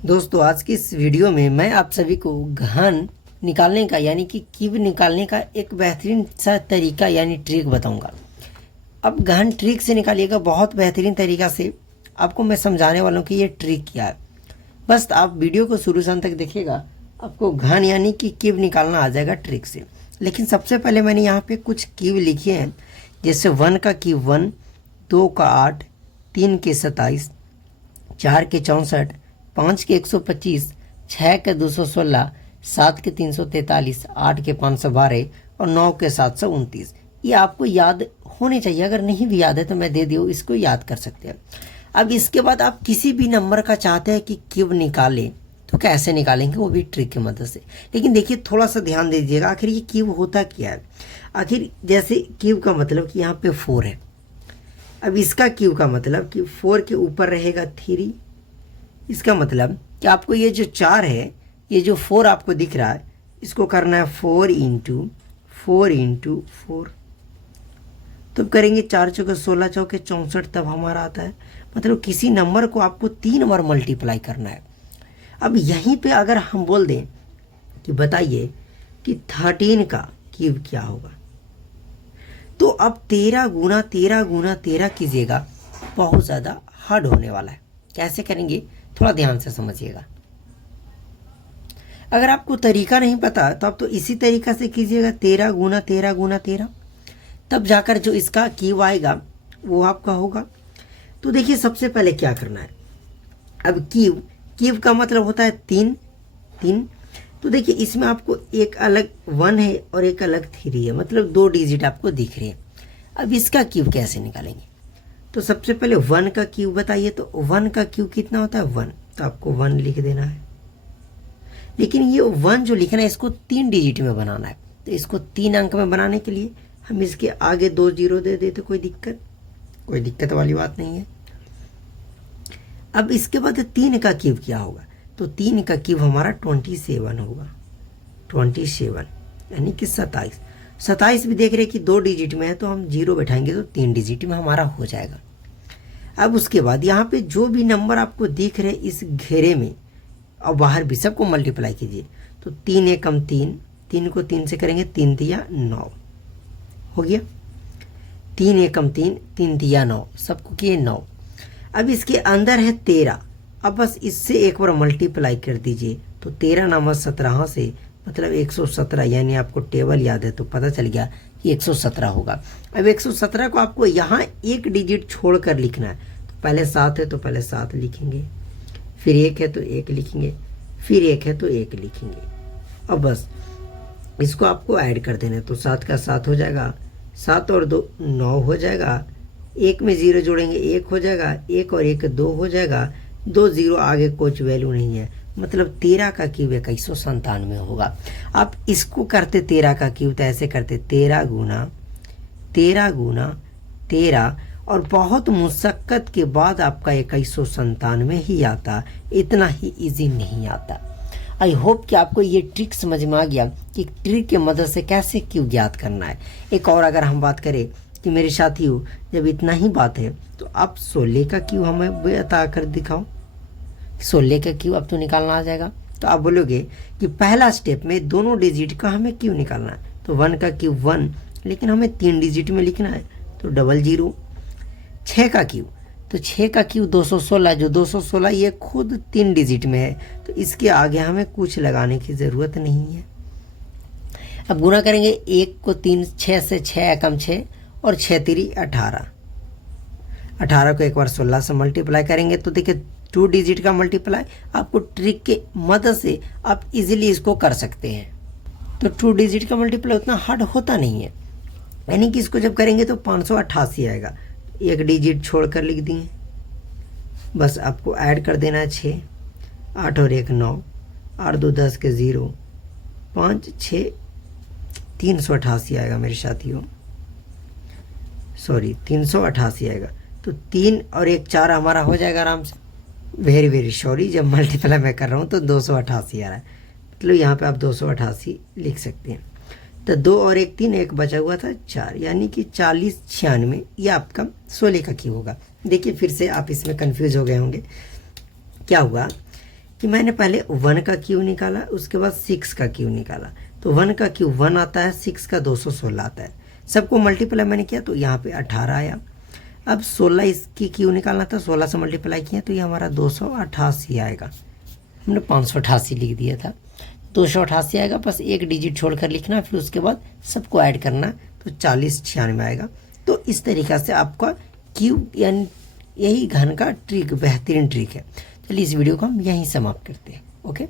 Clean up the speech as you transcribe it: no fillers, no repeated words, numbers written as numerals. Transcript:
दोस्तों आज की इस वीडियो में मैं आप सभी को घन निकालने का यानी कि क्यूब निकालने का एक बेहतरीन सा तरीका यानी ट्रिक बताऊंगा। अब घन ट्रिक से निकालिएगा, बहुत बेहतरीन तरीका से आपको मैं समझाने वाला हूँ कि ये ट्रिक क्या है। बस आप वीडियो को शुरू से अंत तक देखिएगा, आपको घन यानी कि क्यूब निकालना आ जाएगा ट्रिक से। लेकिन सबसे पहले मैंने यहाँ पे कुछ क्यूब लिखे हैं, जैसे 1 का क्यूब 1, 2 का 8, 3 के 27, 4 के 64, 5 के 125, 6 के 216, 7 के 343, 8 के 512 और 9 के 729। ये आपको याद होने चाहिए, अगर नहीं भी याद है तो मैं दे दूँ, इसको याद कर सकते हैं। अब इसके बाद आप किसी भी नंबर का चाहते हैं कि क्यूब निकालें तो कैसे निकालेंगे, वो भी ट्रिक की मदद से। लेकिन देखिए थोड़ा सा ध्यान दे दीजिएगा, आखिर ये क्यूब होता क्या है। आखिर जैसे क्यूब का मतलब कि यहाँ पे 4 है, अब इसका क्यूब का मतलब कि 4 के ऊपर रहेगा 3। इसका मतलब कि आपको ये जो 4 है, ये जो 4 आपको दिख रहा है, इसको करना है 4 इंटू 4। तब करेंगे 4 चौके 16, चौके 64, तब हमारा आता है। मतलब किसी नंबर को आपको 3 बार मल्टीप्लाई करना है। अब यहीं पे अगर हम बोल दें कि बताइए कि 13 का क्यूब क्या होगा, तो अब 13 गुना 13 गुना 13 कीजिएगा, बहुत ज़्यादा हार्ड होने वाला है। कैसे करेंगे थोड़ा ध्यान से समझिएगा। अगर आपको तरीका नहीं पता तो आप तो इसी तरीका से कीजिएगा, 13 गुना 13 गुना 13, तब जाकर जो इसका क्यूब आएगा वो आपका होगा। तो देखिए सबसे पहले क्या करना है। अब क्यूब का मतलब होता है 3। तो देखिए इसमें आपको एक अलग 1 है और एक अलग 3 है, मतलब 2 डिजिट आपको दिख रहे हैं। अब इसका क्यूब कैसे निकालेंगे, तो सबसे पहले 1 का क्यूब बताइए। तो 1 का क्यूब कितना होता है 1, तो आपको 1 लिख देना है। लेकिन ये 1 जो लिखना है इसको 3 डिजिट में बनाना है, तो इसको 3 अंक में बनाने के लिए हम इसके आगे 2 जीरो दे देते, कोई दिक्कत वाली बात नहीं है। अब इसके बाद 3 का क्यूब क्या होगा, तो 3 का क्यूब हमारा 27 होगा। 27 यानी कि 27 भी देख रहे हैं कि 2 डिजिट में है, तो हम जीरो बैठाएंगे तो 3 डिजिट में हमारा हो जाएगा। अब उसके बाद यहाँ पे जो भी नंबर आपको दिख रहे इस घेरे में और बाहर भी सबको मल्टीप्लाई कीजिए। तो 3 एकम 3, 3 को 3 से करेंगे, 3 तिया 9 हो गया। 3 एकम 3, 3 तिया 9, सबको किए 9। अब इसके अंदर है 13, अब बस इससे एक बार मल्टीप्लाई कर दीजिए, तो 13 नामक 17 से मतलब 117, यानी आपको टेबल याद है तो पता चल गया कि 117 होगा। अब 117 को आपको यहाँ एक डिजिट छोड़ कर लिखना है। तो पहले 7 है तो पहले 7 लिखेंगे, फिर 1 है तो 1 लिखेंगे, फिर 1 है तो 1 लिखेंगे। अब बस इसको आपको ऐड कर देना है, तो 7 का 7 हो जाएगा, 7 और 2 9 हो जाएगा, 1 में 0 जोड़ेंगे 1 हो जाएगा, 1 और 1 2 हो जाएगा, 2 0 आगे कुछ वैल्यू नहीं है, मतलब 13 का क्यूब 2197 होगा। आप इसको करते 13 का क्यूब तो ऐसे करते 13 गुना 13 और बहुत मुशक्क़त के बाद आपका 2197 ही आता। इतना ही इजी नहीं आता। आई होप कि आपको ये ट्रिक समझ में आ गया कि ट्रिक की मदद से कैसे क्यूब ज्ञात करना है। एक और अगर हम बात करें कि मेरे साथियों जब इतना ही बात है तो आप 16 का क्यूब हमें बता कर दिखाओ। 16 का क्यूब अब तो निकालना आ जाएगा। तो आप बोलोगे कि पहला स्टेप में दोनों डिजिट का हमें क्यूब निकालना है, तो 1 का क्यूब 1, लेकिन हमें 3 डिजिट में लिखना है, तो 00। 6 का क्यूब, तो 6 का क्यूब 216, जो 216 ये खुद 3 डिजिट में है, तो इसके आगे हमें कुछ लगाने की ज़रूरत नहीं है। अब गुना करेंगे 1 को 3, 6 से 6 एकम 6 और 6 3 18। 18 को एक बार 16 से मल्टीप्लाई करेंगे, तो देखिए 2 डिजिट का मल्टीप्लाई आपको ट्रिक के मदद से आप इजीली इसको कर सकते हैं। तो 2 डिजिट का मल्टीप्लाई उतना हार्ड होता नहीं है, यानी कि इसको जब करेंगे तो 588 आएगा। एक डिजिट छोड़कर लिख दिए, बस आपको ऐड कर देना है 6, 8 और 1 9, 8 2 10 के 0, 5 6 388 आएगा मेरे साथियों, सॉरी 388 आएगा। तो 3 और 1 4 हमारा हो जाएगा आराम से। वेरी सॉरी, जब मल्टीप्लाई मैं कर रहा हूँ तो 288 आ रहा है, मतलब यहाँ पे आप 288 लिख सकते हैं। तो 2 और 1 3, एक बचा हुआ था 4, यानी कि 40 96, ये आपका 16 का क्यूब होगा। देखिए फिर से आप इसमें कंफ्यूज हो गए होंगे। क्या हुआ कि मैंने पहले 1 का क्यू निकाला, उसके बाद 6 का क्यू निकाला। तो 1 का क्यू 1 आता है, 6 का 216 आता है। सबको मल्टीप्लाई मैंने किया तो यहाँ पे 18 आया। अब 16 इसकी क्यू निकालना था, 16 से मल्टीप्लाई किया तो ये हमारा 288 आएगा। हमने 588 लिख दिया था, 288 आएगा। बस एक डिजिट छोड़कर लिखना, फिर उसके बाद सबको ऐड करना, तो 4096 आएगा। तो इस तरीक़ा से आपका क्यूब यानी यही घन का ट्रिक बेहतरीन ट्रिक है। चलिए इस वीडियो को हम यहीं समाप्त करते हैं। ओके।